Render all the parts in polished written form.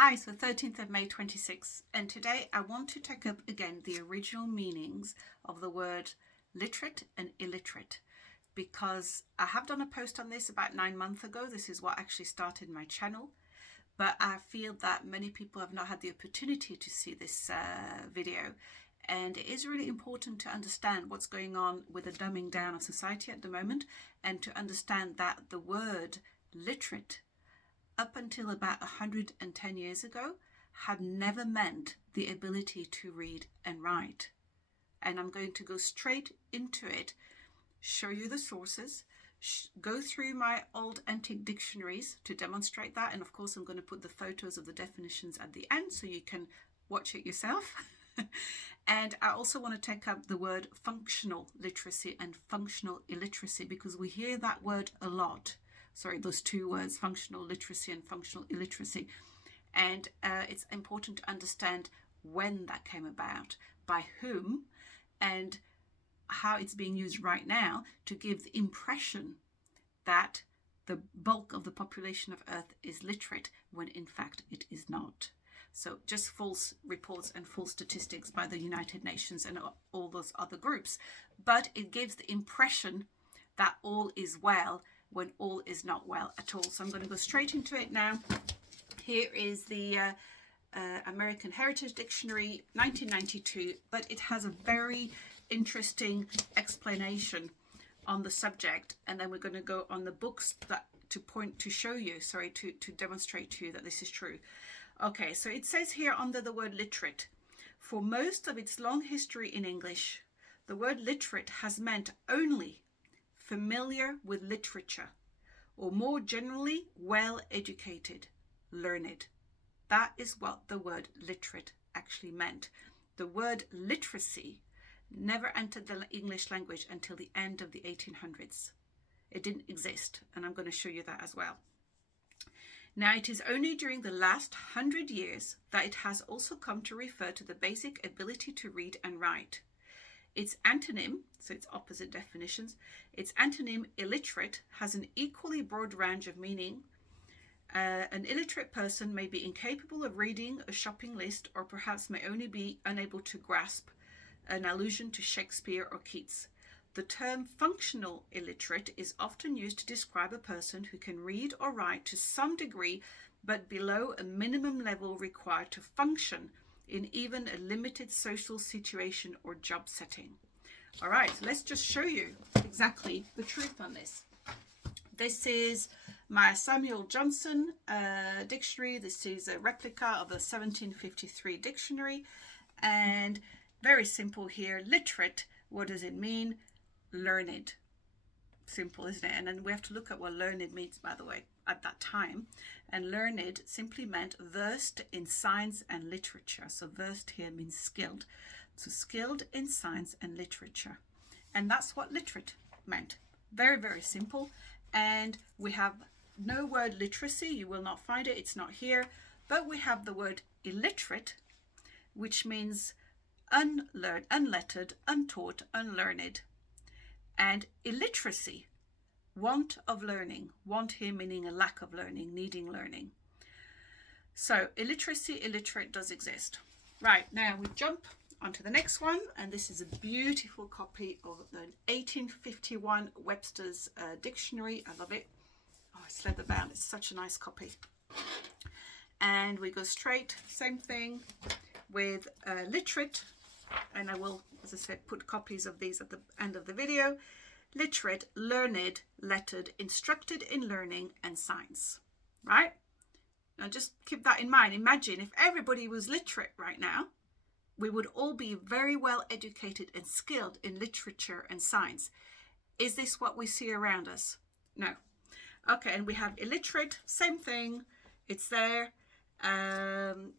Hi, so 13th of May 26, and today I want to take up again the original meanings of the word literate and illiterate, because I have done a post on this about 9 months ago. This is what actually started my channel, but I feel that many people have not had the opportunity to see this video, and it is really important to understand what's going on with the dumbing down of society at the moment, and to understand that the word literate up until about 110 years ago had never meant the ability to read and write. And I'm going to go straight into it, show you the sources, go through my old antique dictionaries to demonstrate that, and of course I'm going to put the photos of the definitions at the end so you can watch it yourself. And I also want to take up the word functional literacy and functional illiteracy, because we hear that word a lot. Sorry, those two words, functional literacy and functional illiteracy. And it's important to understand when that came about, by whom, and how it's being used right now to give the impression that the bulk of the population of Earth is literate, when in fact it is not. So just false reports and false statistics by the United Nations and all those other groups. But it gives the impression that all is well, when all is not well at all. So I'm going to go straight into it now. Here is the American Heritage Dictionary, 1992, but it has a very interesting explanation on the subject, and then we're going to go on the books that to demonstrate to you that this is true. Okay, so it says here under the word literate, for most of its long history in English, the word literate has meant only familiar with literature, or more generally, well-educated, learned. That is what the word literate actually meant. The word literacy never entered the English language until the end of the 1800s. It didn't exist, and I'm going to show you that as well. Now, it is only during the last 100 years that it has also come to refer to the basic ability to read and write. Its antonym, so its opposite definitions, its antonym illiterate has an equally broad range of meaning. An illiterate person may be incapable of reading a shopping list, or perhaps may only be unable to grasp an allusion to Shakespeare or Keats. The term functional illiterate is often used to describe a person who can read or write to some degree, but below a minimum level required to function in even a limited social situation or job setting. All right, let's just show you exactly the truth on this. This is my Samuel Johnson dictionary. This is a replica of the 1753 dictionary, and very simple here. Literate, what does it mean? Learned. Simple, isn't it? And then we have to look at what learned means, by the way, at that time. And learned simply meant versed in science and literature. So versed here means skilled. So skilled in science and literature. And that's what literate meant. Very, very simple. And we have no word literacy. You will not find it. It's not here. But we have the word illiterate, which means unlearned, unlettered, untaught, unlearned. And illiteracy, want of learning. Want here meaning a lack of learning, needing learning. So illiteracy, illiterate does exist. Right, now we jump onto the next one, and this is a beautiful copy of the 1851 Webster's dictionary. I love it. Oh, it's leather bound. It's such a nice copy. And we go straight, same thing with literate, and I will, as I said, put copies of these at the end of the video. Literate, learned, lettered, instructed in learning and science, right? Now just keep that in mind. Imagine if everybody was literate right now, we would all be very well educated and skilled in literature and science. Is this what we see around us? No. Okay, and we have illiterate, same thing. It's there.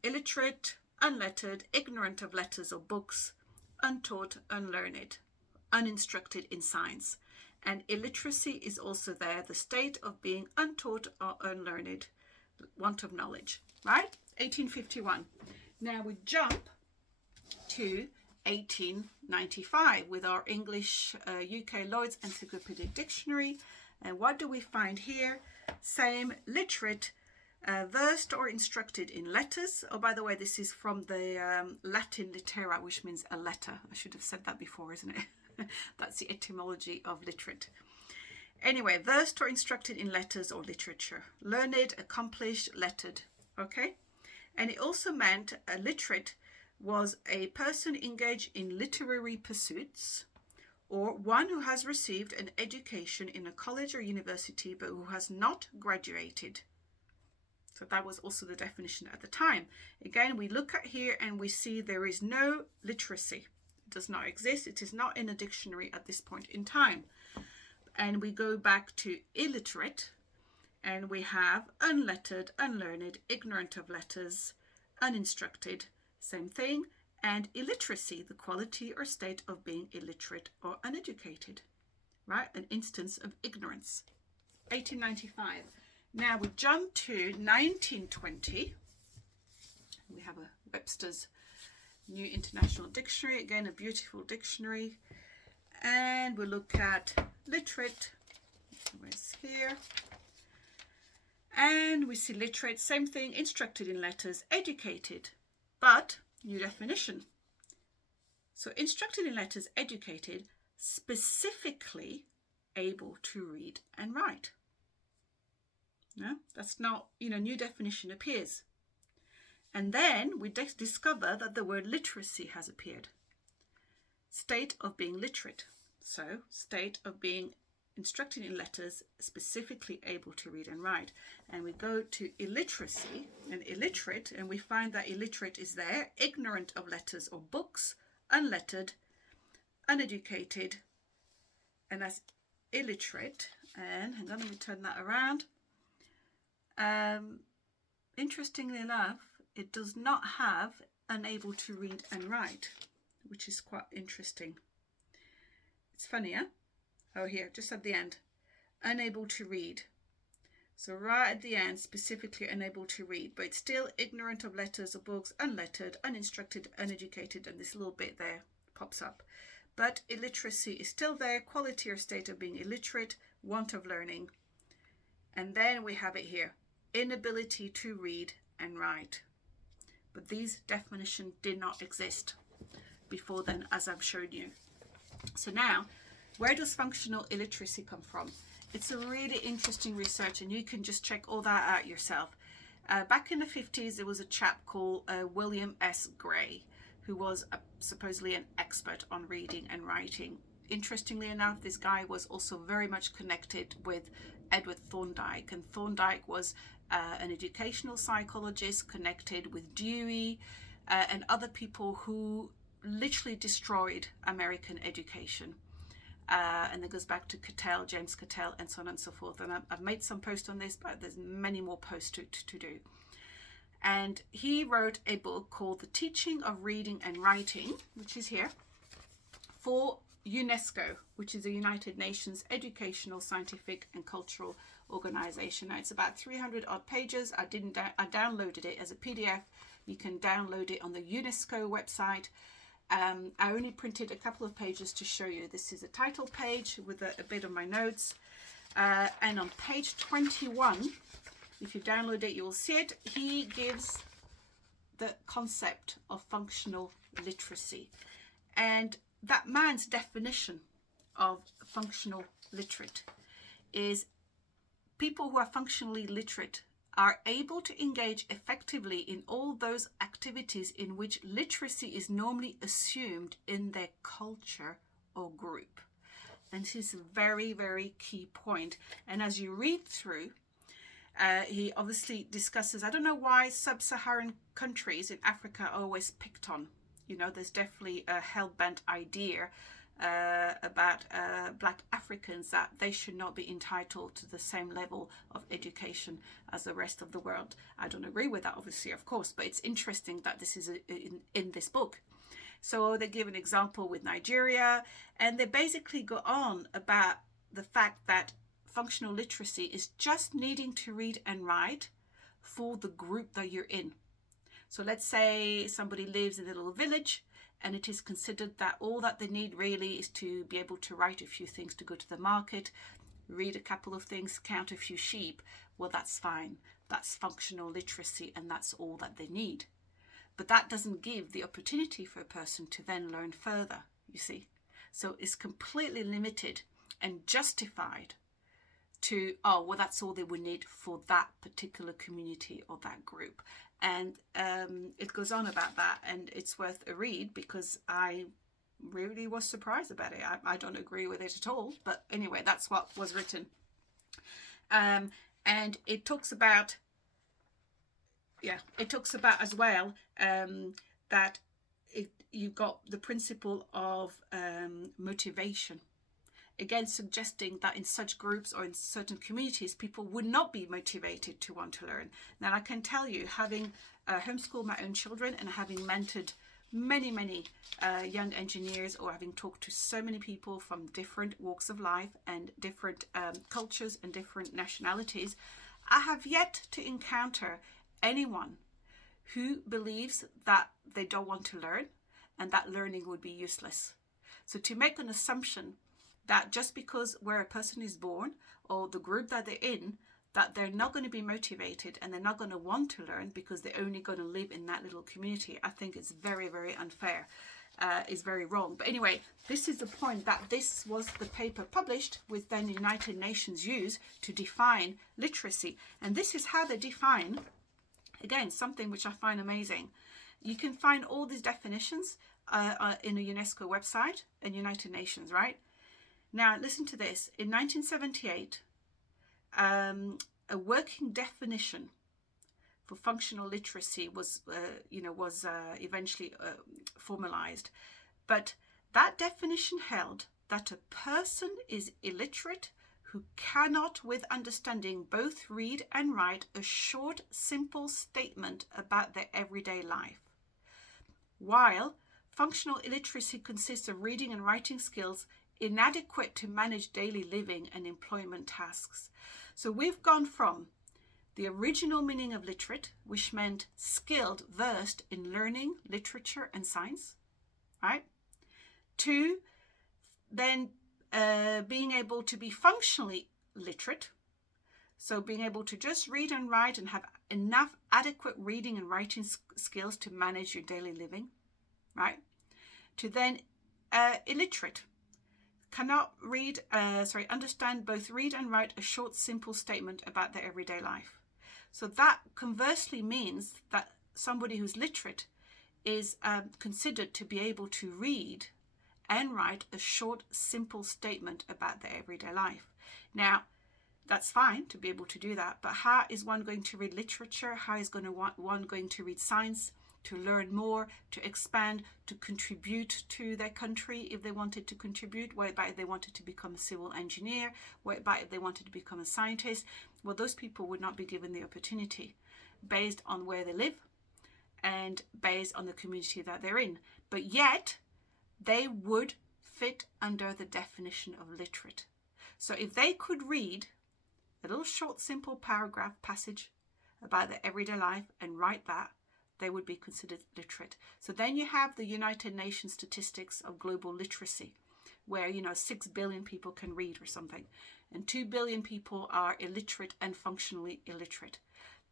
Illiterate, unlettered, ignorant of letters or books, untaught, unlearned, uninstructed in science. And illiteracy is also there, the state of being untaught or unlearned, want of knowledge, right? 1851. Now we jump to 1895 with our English UK Lloyd's Encyclopedic Dictionary. And what do we find here? Same, literate, Versed or instructed in letters. Oh, by the way, this is from the Latin litera, which means a letter. I should have said that before, isn't it? That's the etymology of literate. Anyway, versed or instructed in letters or literature. Learned, accomplished, lettered. Okay? And it also meant a literate was a person engaged in literary pursuits, or one who has received an education in a college or university but who has not graduated. So that was also the definition at the time. Again, we look at here and we see there is no literacy. It does not exist. It is not in a dictionary at this point in time. And we go back to illiterate, and we have unlettered, unlearned, ignorant of letters, uninstructed, same thing, and illiteracy, the quality or state of being illiterate or uneducated, right? An instance of ignorance. 1895. Now we jump to 1920. We have a Webster's New International Dictionary, again a beautiful dictionary, and we look at literate. Where's here? And we see literate, same thing, instructed in letters, educated, but new definition. So instructed in letters, educated, specifically able to read and write. No, that's not, new definition appears. And then we discover that the word literacy has appeared. State of being literate. So state of being instructed in letters, specifically able to read and write. And we go to illiteracy and illiterate, and we find that illiterate is there, ignorant of letters or books, unlettered, uneducated, and that's illiterate. And hang on, let me turn that around. Interestingly enough, it does not have unable to read and write, which is quite interesting. It's funny, huh? Oh, here, just at the end, unable to read. So right at the end, specifically unable to read, but it's still ignorant of letters or books, unlettered, uninstructed, uneducated, and this little bit there pops up. But illiteracy is still there, quality or state of being illiterate, want of learning. And then we have it here, inability to read and write. But these definitions did not exist before then, as I've showed you. So now, where does functional illiteracy come from? It's a really interesting research, and you can just check all that out yourself. Back in the 50s, there was a chap called William S. Gray, who was supposedly an expert on reading and writing. Interestingly enough, this guy was also very much connected with Edward Thorndike, and Thorndike was an educational psychologist connected with Dewey and other people who literally destroyed American education. And it goes back to Cattell, James Cattell, and so on and so forth. And I've made some posts on this, but there's many more posts to do. And he wrote a book called The Teaching of Reading and Writing, which is here, for UNESCO, which is the United Nations Educational, Scientific and Cultural Organization. Now, it's about 300 odd pages. I downloaded it as a PDF. You can download it on the UNESCO website. I only printed a couple of pages to show you. This is a title page with a bit of my notes. And on page 21, if you download it, you will see it. He gives the concept of functional literacy. And that man's definition of functional literate is people who are functionally literate are able to engage effectively in all those activities in which literacy is normally assumed in their culture or group. And this is a very, very key point. And as you read through, he obviously discusses, I don't know why sub-Saharan countries in Africa are always picked on. There's definitely a hell-bent idea about Black Africans that they should not be entitled to the same level of education as the rest of the world. I don't agree with that, obviously, of course, but it's interesting that this is in this book. So they give an example with Nigeria, and they basically go on about the fact that functional literacy is just needing to read and write for the group that you're in. So let's say somebody lives in a little village, and it is considered that all that they need really is to be able to write a few things to go to the market, read a couple of things, count a few sheep. Well, that's fine. that's functional literacy and that's all that they need. But that doesn't give the opportunity for a person to then learn further, you see. So it's completely limited and justified to, oh, well, that's all they would need for that particular community or that group. And it goes on about that, and it's worth a read because I really was surprised about it. I don't agree with it at all, but anyway, that's what was written. And it talks about, as well that you've got the principle of motivation. Again, suggesting that in such groups or in certain communities, people would not be motivated to want to learn. Now, I can tell you, having homeschooled my own children and having mentored many young engineers, or having talked to so many people from different walks of life and different cultures and different nationalities, I have yet to encounter anyone who believes that they don't want to learn and that learning would be useless. So to make an assumption that just because where a person is born or the group that they're in, that they're not going to be motivated and they're not going to want to learn because they're only going to live in that little community, I think it's very, very unfair. Is very wrong. But anyway, this is the point, that this was the paper published with then the United Nations use to define literacy. And this is how they define, again, something which I find amazing. You can find all these definitions in a UNESCO website and United Nations, right? Now, listen to this. In 1978, a working definition for functional literacy was eventually formalized. But that definition held that a person is illiterate who cannot, with understanding, both read and write a short, simple statement about their everyday life. While functional illiteracy consists of reading and writing skills inadequate to manage daily living and employment tasks. So we've gone from the original meaning of literate, which meant skilled, versed in learning, literature, and science, right? To then being able to be functionally literate. So being able to just read and write and have enough adequate reading and writing skills to manage your daily living, right? To then illiterate. Cannot understand, both read and write a short, simple statement about their everyday life. So that conversely means that somebody who's literate is considered to be able to read and write a short, simple statement about their everyday life. Now, that's fine to be able to do that, but how is one going to read literature? How is one going to read science? To learn more, to expand, to contribute to their country if they wanted to contribute, what about if they wanted to become a civil engineer, what about if they wanted to become a scientist? Well, those people would not be given the opportunity based on where they live and based on the community that they're in. But yet, they would fit under the definition of literate. So if they could read a little short, simple paragraph passage about their everyday life and write that, they would be considered literate. So then you have the United Nations statistics of global literacy, where 6 billion people can read or something, and 2 billion people are illiterate and functionally illiterate.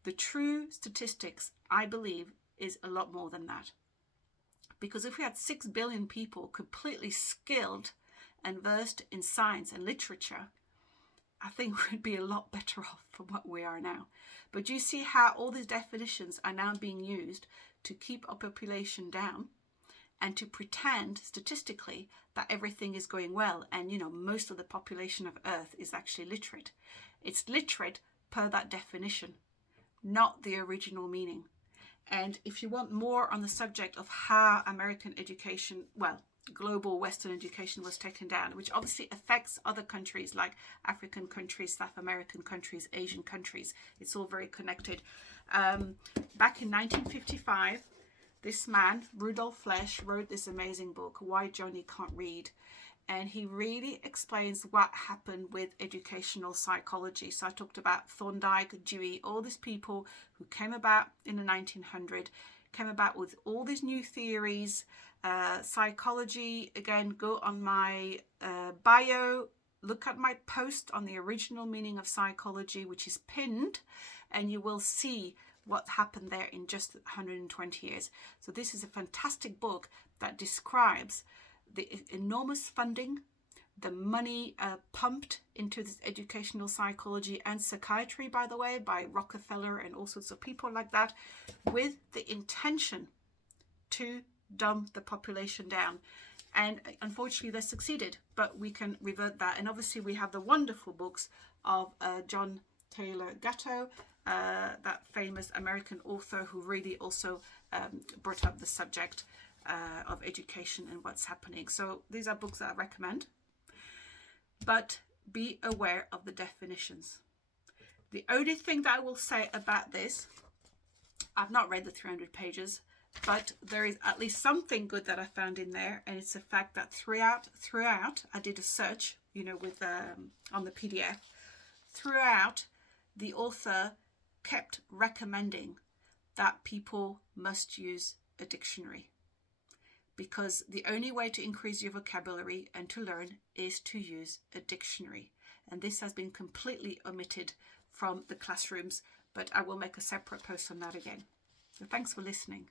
The true statistics, I believe, is a lot more than that. Because if we had 6 billion people completely skilled and versed in science and literature, I think we'd be a lot better off from what we are now. But you see how all these definitions are now being used to keep our population down and to pretend statistically that everything is going well. And, most of the population of Earth is actually literate. It's literate per that definition, not the original meaning. And if you want more on the subject of how American education, global Western education was taken down, which obviously affects other countries like African countries, South American countries, Asian countries. It's all very connected. Back in 1955, this man, Rudolf Flesch, wrote this amazing book, Why Johnny Can't Read. And he really explains what happened with educational psychology. So I talked about Thorndike, Dewey, all these people who came about in the 1900s, came about with all these new theories. Psychology, again, go on my bio, look at my post on the original meaning of psychology, which is pinned and you will see what happened there in just 120 years. So this is a fantastic book that describes the enormous funding, the money pumped into this educational psychology and psychiatry, by the way, by Rockefeller and all sorts of people like that, with the intention to dumb the population down. And unfortunately they succeeded, but we can revert that. And obviously we have the wonderful books of John Taylor Gatto, that famous American author who really also brought up the subject of education and what's happening. So these are books that I recommend. But be aware of the definitions. The only thing that I will say about this, I've not read the 300 pages, but there is at least something good that I found in there, and it's the fact that throughout I did a search, you know, with on the PDF. Throughout, the author kept recommending that people must use a dictionary, because the only way to increase your vocabulary and to learn is to use a dictionary. And this has been completely omitted from the classrooms, but I will make a separate post on that again. So thanks for listening.